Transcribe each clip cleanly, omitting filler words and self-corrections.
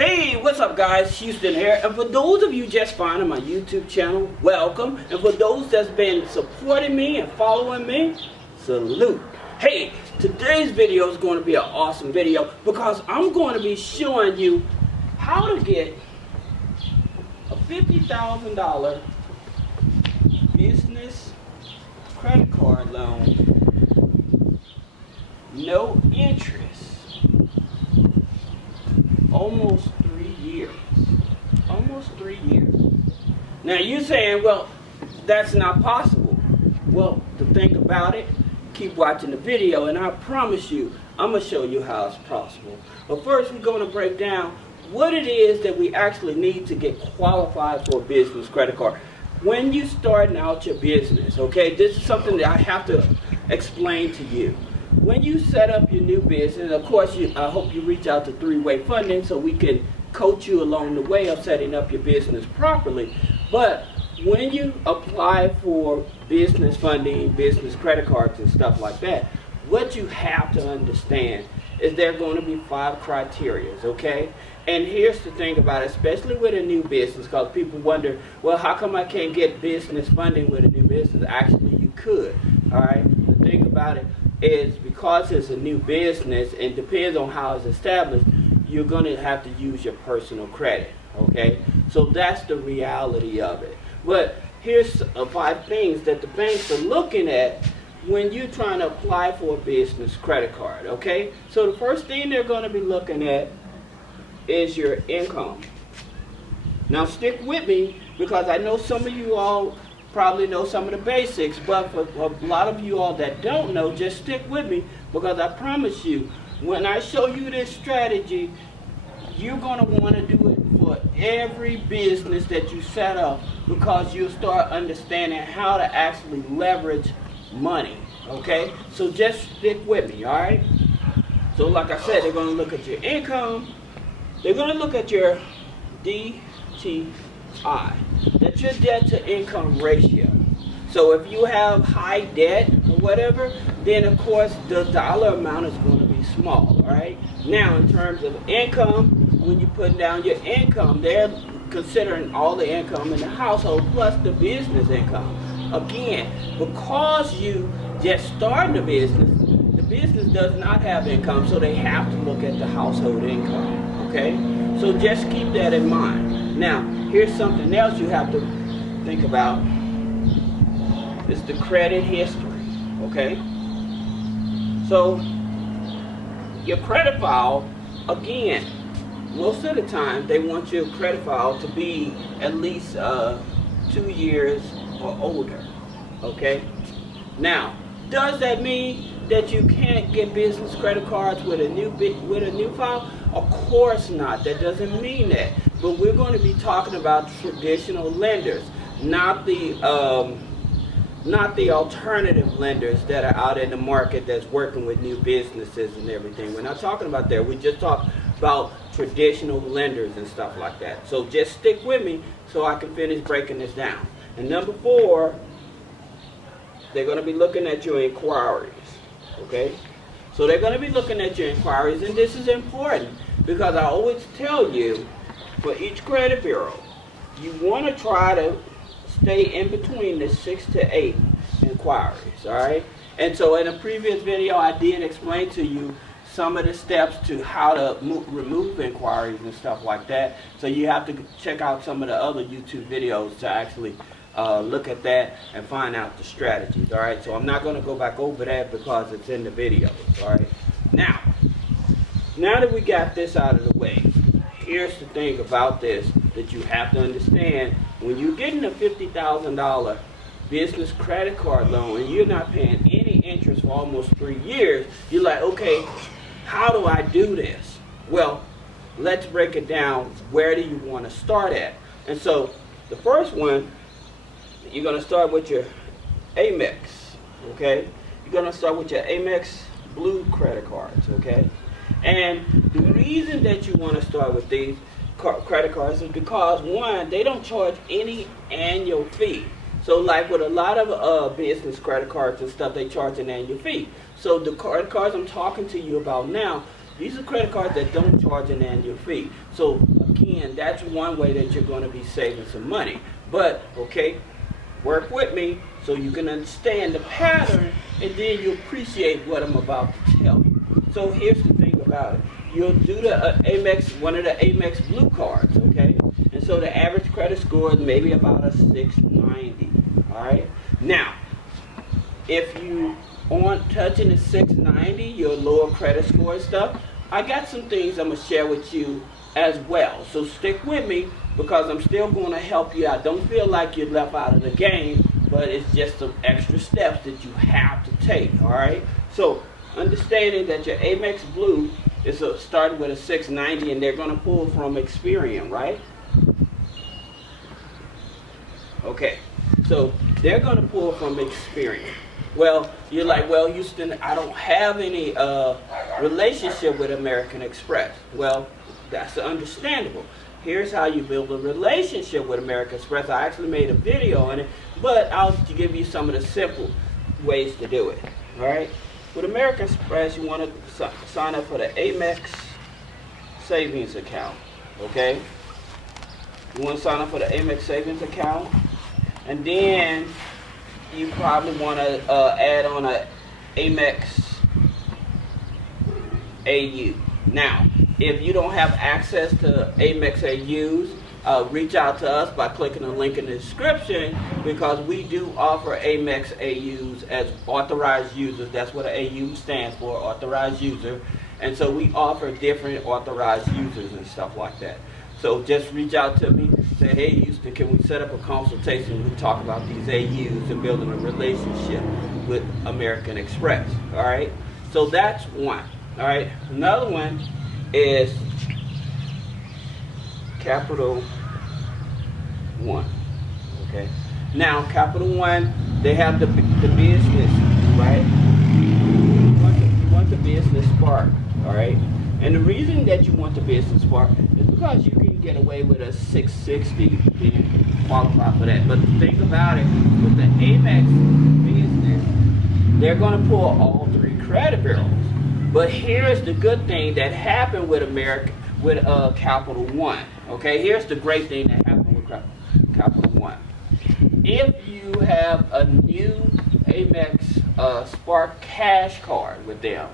Hey, what's up guys? Houston here. And for those of you just finding my YouTube channel, welcome. And for those that's been supporting me and following me, salute. Hey, today's video is going to be an awesome video because I'm going to be showing you how to get a $50,000 business credit card loan, no interest. Almost 3 years. Almost 3 years. Now you're saying, well, that's not possible. Well, the thing about it, keep watching the video and I promise you, I'm going to show you how it's possible. But first we're going to break down what it is that we actually need to get qualified for a business credit card. When you're starting out your business, okay, this is something that I have to explain to you. When you set up your new business, of course, I hope you reach out to three-way funding so we can coach you along the way of setting up your business properly. But when you apply for business funding, business credit cards and stuff like that, what you have to understand is there are going to be 5 criteria, okay? And here's the thing about it, especially with a new business, because people wonder, well, how come I can't get business funding with a new business? Actually, you could, all right? The thing about it is because it's a new business and depends on how it's established, you're going to have to use your personal credit, okay? So that's the reality of it. But here's 5 things that the banks are looking at when you're trying to apply for a business credit card, okay? So the first thing they're going to be looking at is your income. Now stick with me because I know some of you all probably know some of the basics, but for a lot of you all that don't know, just stick with me because I promise you, when I show you this strategy, you're going to want to do it for every business that you set up because you'll start understanding how to actually leverage money, okay? So just stick with me, all right? So like I said, they're going to look at your income, they're going to look at your DTI. That's your debt to income ratio. So if you have high debt or whatever, then of course the dollar amount is going to be small, all right? Now in terms of income, when you put down your income, they're considering all the income in the household plus the business income. Again, because you just started the business does not have income, so they have to look at the household income, okay? So just keep that in mind. Now, here's something else you have to think about. It's the credit history, okay? So, your credit file, again, most of the time they want your credit file to be at least 2 years or older, okay? Now, does that mean that you can't get business credit cards with a new file? Of course not. That doesn't mean that. But we're going to be talking about traditional lenders, not the alternative lenders that are out in the market that's working with new businesses and everything. We're not talking about that. We just talk about traditional lenders and stuff like that. So just stick with me so I can finish breaking this down. And number 4, they're going to be looking at your inquiries, okay? So they're going to be looking at your inquiries, and this is important because I always tell you, for each credit bureau, you want to try to stay in between the 6 to 8 inquiries, all right? And so in a previous video, I did explain to you some of the steps to how to remove inquiries and stuff like that. So you have to check out some of the other YouTube videos to actually look at that and find out the strategies, all right? So I'm not going to go back over that because it's in the video, all right? Now that we got this out of the way, here's the thing about this that you have to understand. When you're getting a $50,000 business credit card loan and you're not paying any interest for almost 3 years, you're like, okay, how do I do this? Well, let's break it down. Where do you want to start at? And so the first one, you're going to start with your Amex, okay? You're going to start with your Amex Blue credit cards, okay? And the reason that you want to start with these credit cards is because, one, they don't charge any annual fee. So like with a lot of business credit cards and stuff, they charge an annual fee. So the credit cards I'm talking to you about now, These are credit cards that don't charge an annual fee. So again, that's one way that you're going to be saving some money. But okay, work with me so you can understand the pattern, and then you appreciate what I'm about to tell you. So here's the thing about it. You'll do the Amex, one of the Amex Blue cards, okay? And so the average credit score is maybe about a 690, all right? Now, if you aren't touching the 690, your lower credit score and stuff, I got some things I'm going to share with you as well. So stick with me because I'm still going to help you out. Don't feel like you're left out of the game, but it's just some extra steps that you have to take, all right? So understanding that your Amex Blue is starting with a 690 and they're going to pull from Experian, right? Okay, so they're going to pull from Experian. Well, you're like, well, Houston, I don't have any relationship with American Express. Well, that's understandable. Here's how you build a relationship with American Express. I actually made a video on it, but I'll give you some of the simple ways to do it. All right? With American Express, you want to sign up for the Amex savings account. Okay? You want to sign up for the Amex savings account, and then you probably want to add on a Amex AU. Now, if you don't have access to Amex AUs, reach out to us by clicking the link in the description, because we do offer Amex AUs as authorized users. That's what an AU stands for, authorized user. And so we offer different authorized users and stuff like that. So just reach out to me, say, hey Houston, can we set up a consultation? We talk about these AUs and building a relationship with American Express. All right, so that's one. All right, another one is Capital One. Okay, now Capital One, they have the business, right? You want the business Spark, all right? And the reason that you want the business Spark is because you can get away with a 660 and qualify for that. But the thing about it, with the Amex business, they're going to pull all three credit bureaus. But here's the good thing that happened with Capital One. Okay, here's the great thing that happened with Capital One. If you have a new Amex Spark Cash card with them,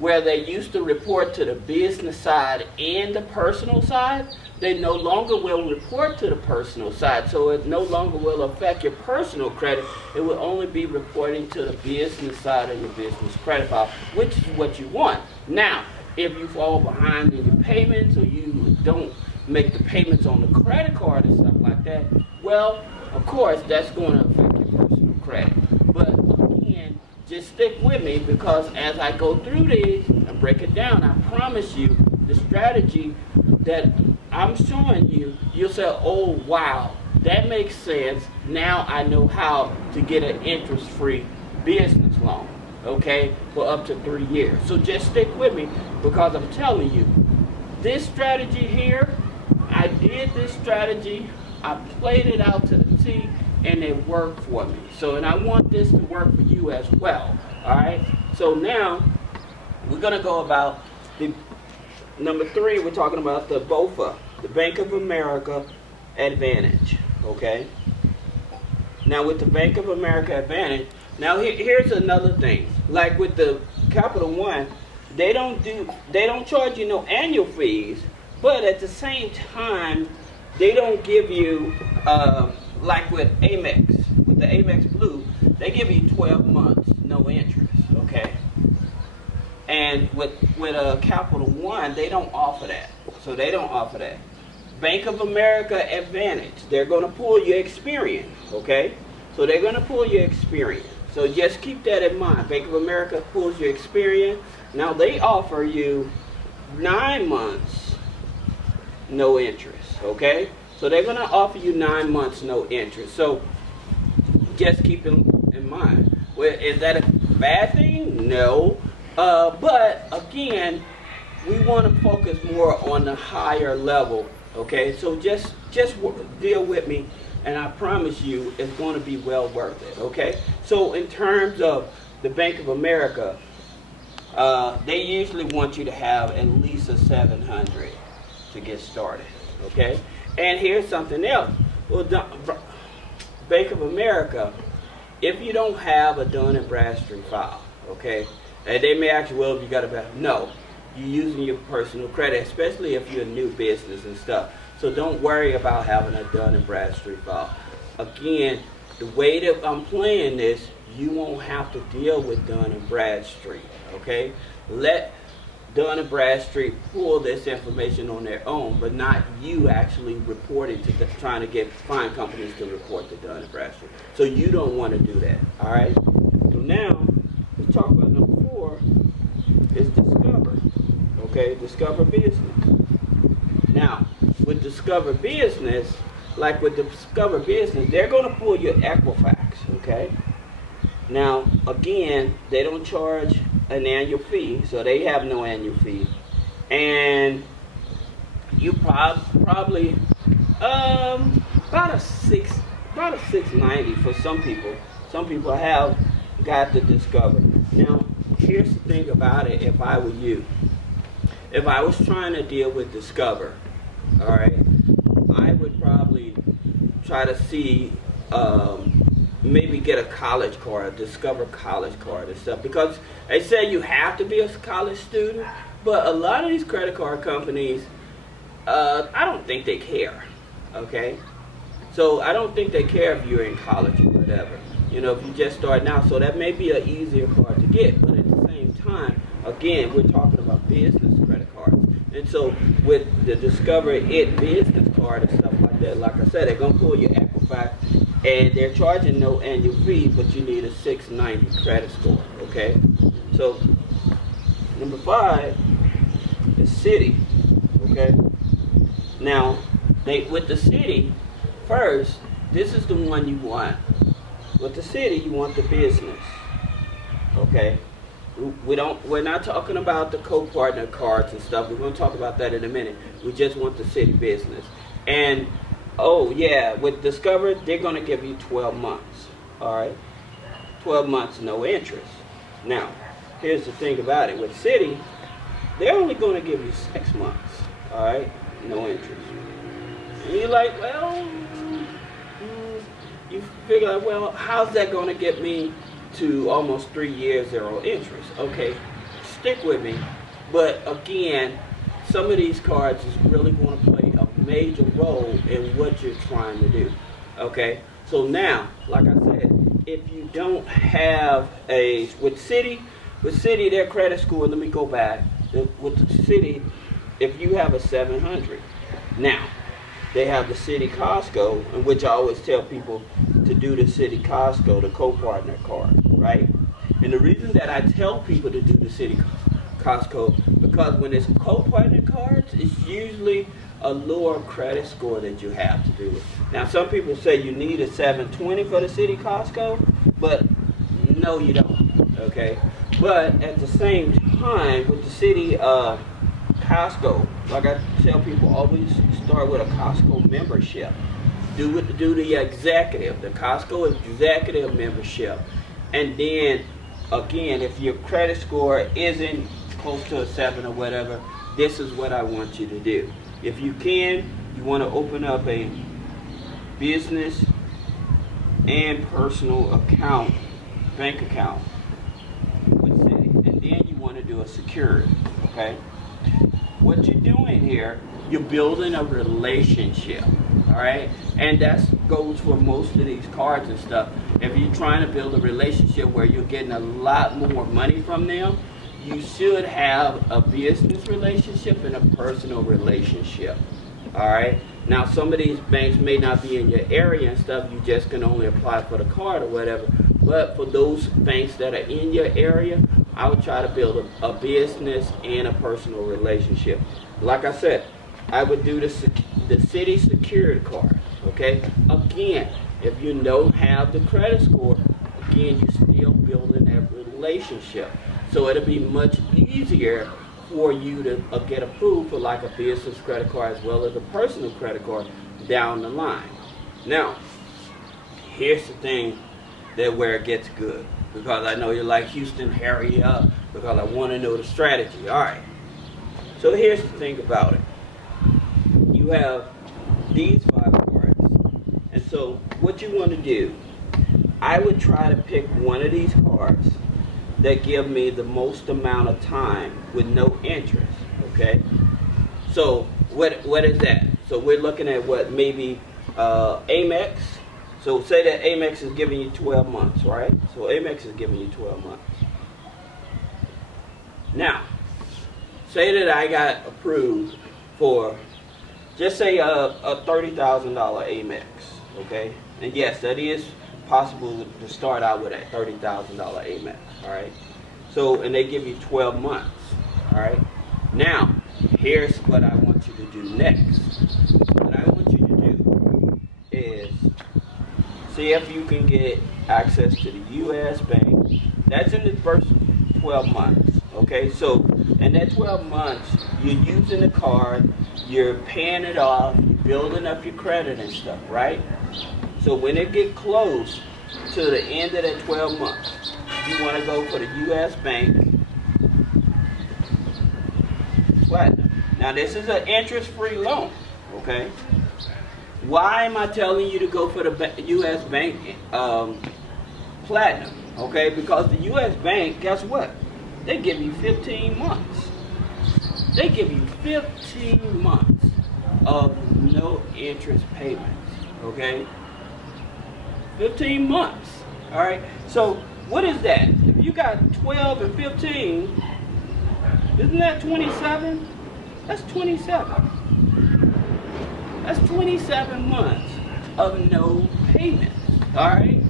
where they used to report to the business side and the personal side, they no longer will report to the personal side. So it no longer will affect your personal credit. It will only be reporting to the business side of your business credit file, which is what you want. Now, if you fall behind in your payments or you don't make the payments on the credit card and stuff like that, well, of course, that's going to affect your personal credit. But again, just stick with me, because as I go through these and break it down, I promise you the strategy that I'm showing you, you'll say, oh wow, that makes sense. Now I know how to get an interest-free business loan, okay, for up to 3 years. So just stick with me, because I'm telling you, this strategy here, I did this strategy, I played it out to the T, and it worked for me. So, and I want this to work for you as well. All right. So now we're gonna go about the number 3. We're talking about the Bofa, the Bank of America Advantage. Okay. Now with the Bank of America Advantage, now here's another thing. Like with the Capital One, they don't charge you no annual fees, but at the same time, they don't give you like with Amex, with the Amex Blue, they give you 12 months, no interest, okay? And with Capital One, they don't offer that. So they don't offer that. Bank of America Advantage, they're going to pull your Experian, okay? So they're going to pull your Experian. So just keep that in mind. Bank of America pulls your Experian. Now they offer you 9 months, no interest, okay? So they're going to offer you 9 months, no interest. So just keep it in mind. Well, is that a bad thing? No. But again, we want to focus more on the higher level. Okay, so just deal with me, and I promise you it's going to be well worth it. Okay, so in terms of the Bank of America, They usually want you to have at least a 700 to get started, okay? And here's something else. Well, Bank of America, if you don't have a Dun and Bradstreet file, okay, and they may ask you, well, you got to, no, you're using your personal credit, especially if you're a new business and stuff. So don't worry about having a Dun and Bradstreet file. Again, the way that I'm playing this, you won't have to deal with Dun and Bradstreet, okay? Let Dun and Bradstreet pull this information on their own, but not you actually reporting to trying to find companies to report to Dun and Bradstreet. So you don't want to do that, all right? So now, let's talk about number 4, is Discover, okay? Discover Business. Now, with Discover Business, like with Discover Business, they're going to pull your Equifax, okay? Now, again, they don't charge an annual fee, so they have no annual fee. And you probably about a 690 for some people. Some people have got to Discover. Now, here's the thing about it. If I were you, if I was trying to deal with Discover, all right, I would probably try to see maybe get a college card, Discover college card and stuff, because they say you have to be a college student, but a lot of these credit card companies, I don't think they care, okay? So I don't think they care if you're in college or whatever, you know, if you just starting out. So that may be an easier card to get, but at the same time, again, we're talking about business credit cards. And so with the Discover It business card and stuff like that, like I said, they're going to pull your Equifax, and they're charging no annual fee, but you need a 690 credit score, okay? So, number 5 is Citi, okay? Now, with the Citi, first, this is the one you want. With the Citi, you want the business, okay? We're not talking about the co-partner cards and stuff. We're going to talk about that in a minute. We just want the Citi business. And oh yeah, with Discover, they're going to give you 12 months. All right, 12 months, no interest. Now, here's the thing about it. With Citi, they're only going to give you 6 months. All right, no interest. And you're like, well, you figure out, well, how's that going to get me to almost 3 years 0 interest? Okay, stick with me. But again, some of these cards is really going to play a major role in what you're trying to do. Okay, so now, like I said, if you don't have with Citi, their credit score, let me go back. With the Citi, if you have a 700, now they have the Citi Costco, in which I always tell people to do the Citi Costco, the co-partner card, right? And the reason that I tell people to do the Citi Costco, because when it's co-partner cards, it's usually a lower credit score that you have to do it. Now, some people say you need a 720 for the Citi Costco, but no, you don't, okay? But at the same time, with the Citi Costco, like I tell people, always start with a Costco membership. Do the executive, the Costco executive membership. And then, again, if your credit score isn't close to a 7 or whatever, this is what I want you to do. If you can, you want to open up a business and personal account, bank account with Citi. And then you want to do a secured, okay? What you're doing here, you're building a relationship, all right? And that goes for most of these cards and stuff. If you're trying to build a relationship where you're getting a lot more money from them, you should have a business relationship and a personal relationship, all right? Now, some of these banks may not be in your area and stuff. You just can only apply for the card or whatever. But for those banks that are in your area, I would try to build a business and a personal relationship. Like I said, I would do the Citi secured card, okay? Again, if you don't have the credit score, again, you're still building that relationship. So it'll be much easier for you to get approved for like a business credit card as well as a personal credit card down the line. Now, here's the thing where it gets good. because I know you're like, Houston, hurry up, because I want to know the strategy. All right. So here's the thing about it. You have these 5 cards. And so what you want to do, I would try to pick one of these cards that give me the most amount of time with no interest. Okay? So what is that? So we're looking at what, maybe Amex. So say that Amex is giving you 12 months, right? So Amex is giving you 12 months. Now, say that I got approved for, just say a $30,000 Amex, okay? And yes, that is possible to start out with a $30,000 Amex, all right? So, and they give you 12 months, all right? Now, here's what I want you to do next. What I want you to do is see if you can get access to the U.S. Bank. That's in the first 12 months, okay? So, in that 12 months, you're using the card, you're paying it off, you're building up your credit and stuff, right? So when it get close to the end of that 12 months, you want to go for the U.S. Bank Platinum. Now this is an interest-free loan, okay? Why am I telling you to go for the U.S. Bank Platinum? Okay, because the U.S. Bank, guess what? They give you 15 months. They give you 15 months of no interest payments, okay? 15 months, all right? So what is that? If you got 12 and 15, isn't that 27? That's 27. That's 27 months of no payments, all right?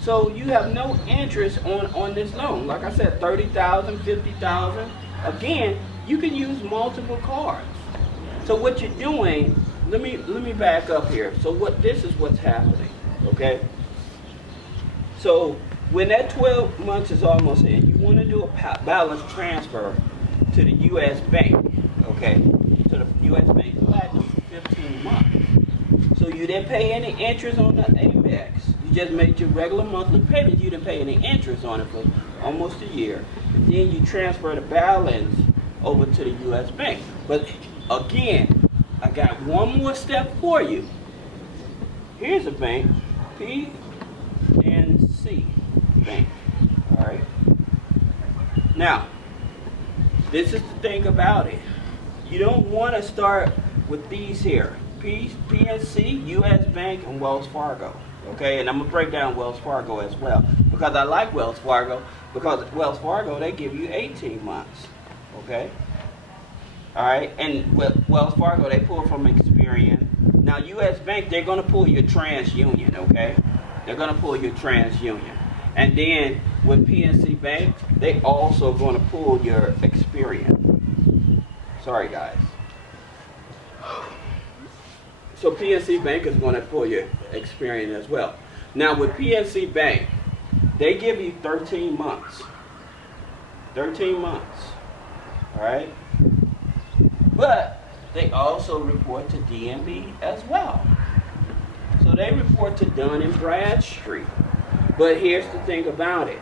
So you have no interest on this loan. Like I said, 30,000, 50,000. Again, you can use multiple cards. So what you're doing, let me back up here. So this is what's happening, okay? So when that 12 months is almost in, you want to do a balance transfer to the U.S. Bank, okay? To the U.S. Bank Platinum for 15 months. So you didn't pay any interest on the Amex. You just made your regular monthly payment. You didn't pay any interest on it for almost a year. And then you transfer the balance over to the U.S. Bank. But again, I got one more step for you. Here's a bank, PNC Bank. All right. Now, this is the thing about it. You don't want to start with these here. PNC, U.S. Bank, and Wells Fargo. Okay, and I'm going to break down Wells Fargo as well. Because I like Wells Fargo. Because Wells Fargo, they give you 18 months. Okay? Alright, and with Wells Fargo, they pull from Experian. Now, U.S. Bank, they're going to pull your TransUnion, okay? They're going to pull your TransUnion. And then with PNC Bank, they also going to pull your Experian. Sorry, guys. So PNC Bank is going to pull your Experian as well. Now with PNC Bank, they give you 13 months. 13 months. Alright? But they also report to DMB as well. So they report to Dun and Bradstreet. But here's the thing about it.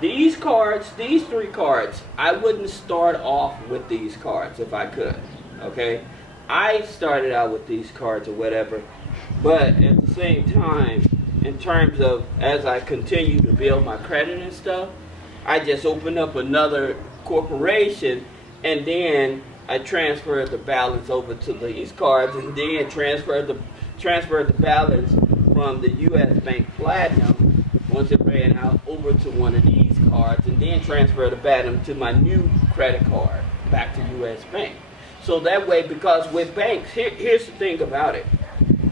These cards, these 3 cards, I wouldn't start off with these cards if I could. Okay? I started out with these cards or whatever, but at the same time, in terms of as I continue to build my credit and stuff, I just opened up another corporation and then I transferred the balance over to these cards and then transferred the balance from the U.S. Bank Platinum, once it ran out, over to one of these cards and then transferred the balance to my new credit card back to U.S. Bank. So that way, because with banks, here's the thing about it.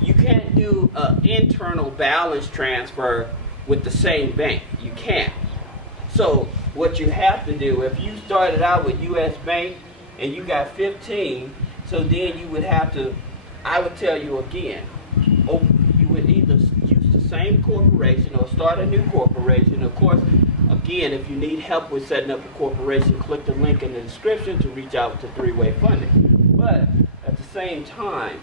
You can't do an internal balance transfer with the same bank. You can't. So what you have to do, if you started out with U.S. Bank and you got 15, so then you would have to, I would tell you again, you would either use the same corporation or start a new corporation. Of course, again, if you need help with setting up a corporation, click the link in the description to reach out to 3-Way Funding. But at the same time,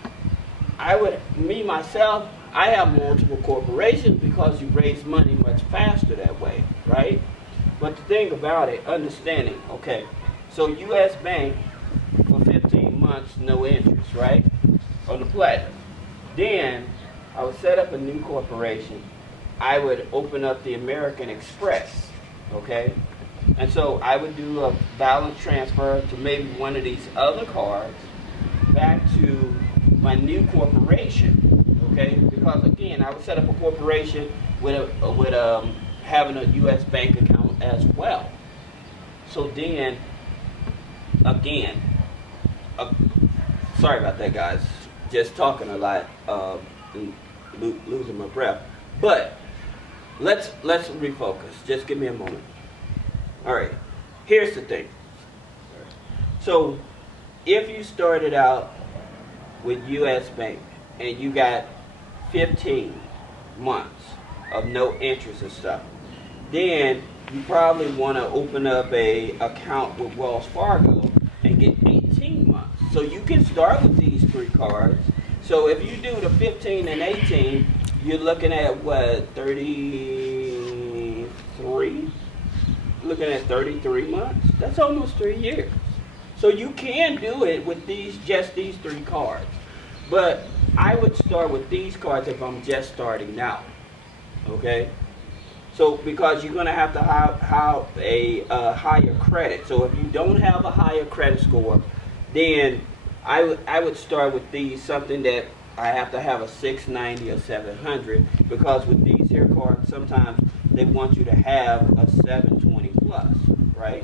myself, I have multiple corporations because you raise money much faster that way, right? But the thing about it, understanding, okay, so U.S. Bank for 15 months, no interest, right? On the platinum. Then I would set up a new corporation. I would open up the American Express, okay? And so I would do a balance transfer to maybe one of these other cards back to my new corporation, okay? Because again, I would set up a corporation with having a U.S. bank account as well. So then, again, sorry about that, guys. Just talking a lot, and losing my breath. But let's refocus. Just give me a moment. All right. Here's the thing. So, if you started out with U.S. Bank and you got 15 months of no interest and stuff, then you probably want to open up a account with Wells Fargo and get 18 months. So you can start with these 3 cards. So if you do the 15 and 18, you're looking at what, 33? Looking at 33 months. That's almost 3 years. So you can do it with just these 3 cards. But I would start with these cards if I'm just starting now. Okay? So because you're going to have to have a higher credit. So if you don't have a higher credit score, then I would start with these, something that I have to have a 690 or 700, because with these here cards, sometimes they want you to have a 720 plus, right?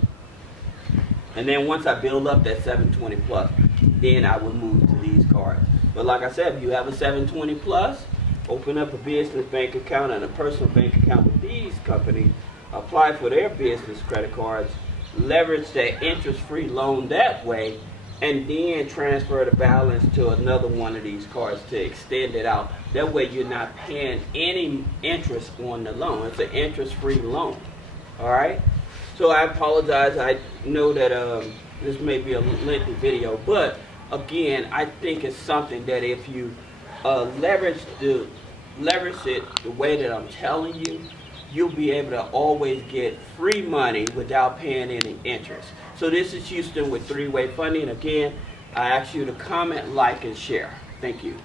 And then once I build up that 720 plus, then I would move to these cards. But like I said, if you have a 720 plus, open up a business bank account and a personal bank account with these companies, apply for their business credit cards, leverage that interest-free loan that way, and then transfer the balance to another one of these cards to extend it out. That way you're not paying any interest on the loan. It's an interest-free loan. All right? So I apologize. I know that this may be a lengthy video, but again, I think it's something that if you leverage it the way that I'm telling you, you'll be able to always get free money without paying any interest. So this is Houston with 3-Way Funding. Again, I ask you to comment, like, and share. Thank you.